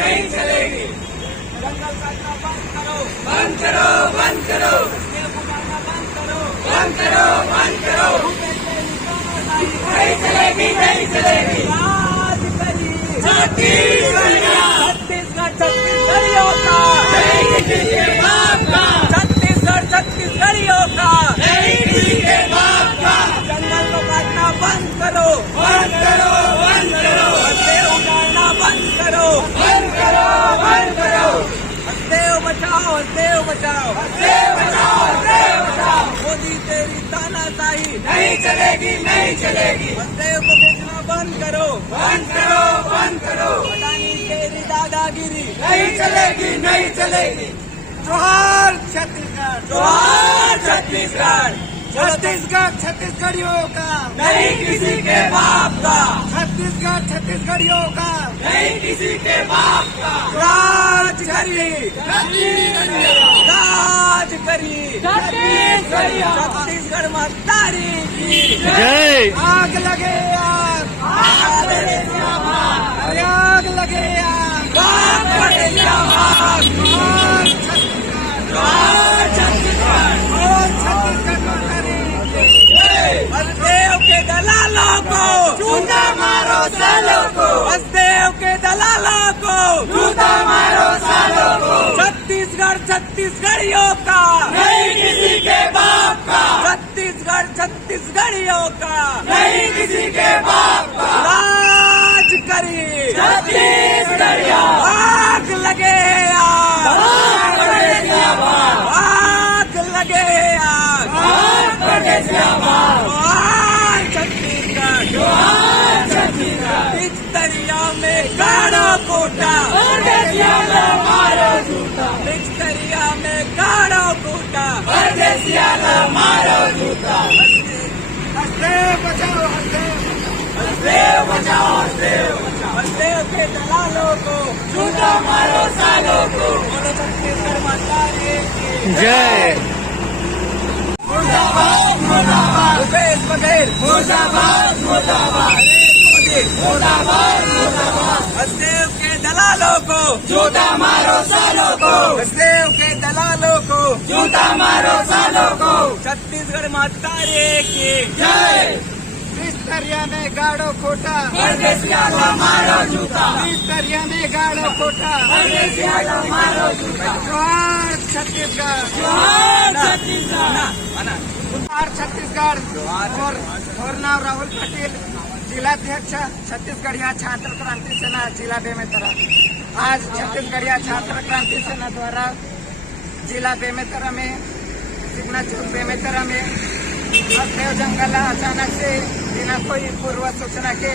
नहीं चलेगी। जंगल काटना बंद करो, बंद करो, बंद करो, पेड़ उगाना बंद करो, बंद करो, बंद करो, नहीं चलेगी, नहीं चलेगी। राज करी छत्तीसगढ़ छत्तीसगढ़ियों का, नहीं किसी के बाप का, छत्तीसगढ़ियों का, नहीं किसी के बाप का। जंगल को काटना बंद करो, बंद करो, बंद करो, पेड़ उगाना बंद करो, बंद करो, बंद करो, देव बचाओ, देव बचाओ, देव बचाओ, देव बचाओ। मोदी तेरी तानाशाही नहीं चलेगी, नहीं चलेगी। देव को बेचना बंद करो, बंद करो, बंद करो, अडानी तेरी दादागिरी नहीं चलेगी, नहीं चलेगी। जोहार छत्तीसगढ़, जोहार छत्तीसगढ़, छत्तीसगढ़ छत्तीसगढ़ियों का, नहीं किसी के बाप का, छत्तीसगढ़ छत्तीसगढ़ियों का, नहीं किसी के बाप का। राज करी, राज करी, छत्तीसगढ़िया, छत्तीसगढ़ मतारी की जय। आग लगे आग, अरे आग लगे आग, जोहार छत्तीसगढ़, जोहार छत्तीसगढ़। और छत्तीसगढ़ मतारी जय। बसदेव के दलालों को, जूता मारो सालों को, बसदेव के दलालों को, जूता मारो सालों को, छत्तीसगढ़ छत्तीसगढ़ियों का, नहीं किसी के बाप का, छत्तीसगढ़ छत्तीसगढ़ियों का, नहीं किसी के बाप का। राज करी, छत्तीसगढ़िया, आग लगे आग, जोहार प्रदेशियाबाद, आग लगे आग, जोहार प्रदेशियाबाद, जोहार छत्तीसगढ़, जोहार छत्तीसगढ़। इस दरिया में गाढ़ो कोटा, परदेशियाला मारो जूता, इस दरिया में गाढ़ो कोटा, परदेशियाला मारो जूता। हसदेव बचाओ हसदेव, देव बचाओ, देव बचाओ, हसदेव के दलालों को, जूता मारो सालों को। बोलो छत्तीसगढ़ माता की जय। मुर्दाबाद, मुर्दाबाद, भूपेश बघेल, मुर्दाबाद, मुर्दाबाद, मोदी, मुर्दाबाद, मुर्दाबाद। हसदेव के दलालों को, जूता मारो सालों को, हसदेव के दलालों को, जूता मारो सालों को। छत्तीसगढ़ माता की जय। इस दरिया में गाढ़ो खोटा, परदेशियाला मारो जूता, इस दरिया में गाढ़ो खोटा, परदेशियाला मारो जूता। जोहार छत्तीसगढ़, जोहार छत्तीसगढ़। जोहार छत्तीसगढ़। और नाम राहुल पटेल, जिलाध्यक्ष छत्तीसगढ़िया छात्र क्रांति सेना जिला बेमेतरा। आज छत्तीसगढ़िया छात्र क्रांति सेना द्वारा जिला बेमेतरा में, सिग्नाचौक बेमेतरा में हसदेव जंगल अचानक से बिना कोई पूर्व सूचना के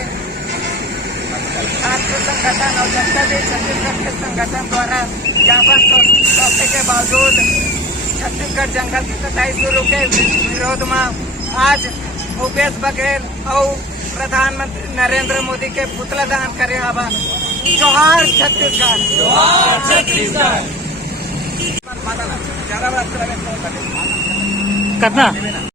छात्र संगठन और जनता दल छत्तीसगढ़ के संगठन द्वारा ज्ञापन सौंपने के बावजूद छत्तीसगढ़ जंगल की कटाई शुरू के विरोध में आज भूपेश बघेल और प्रधानमंत्री नरेंद्र मोदी के पुतला दहन करे हवा। जोहार छत्तीसगढ़, जोहार छत्तीसगढ़। ज्यादा बात करना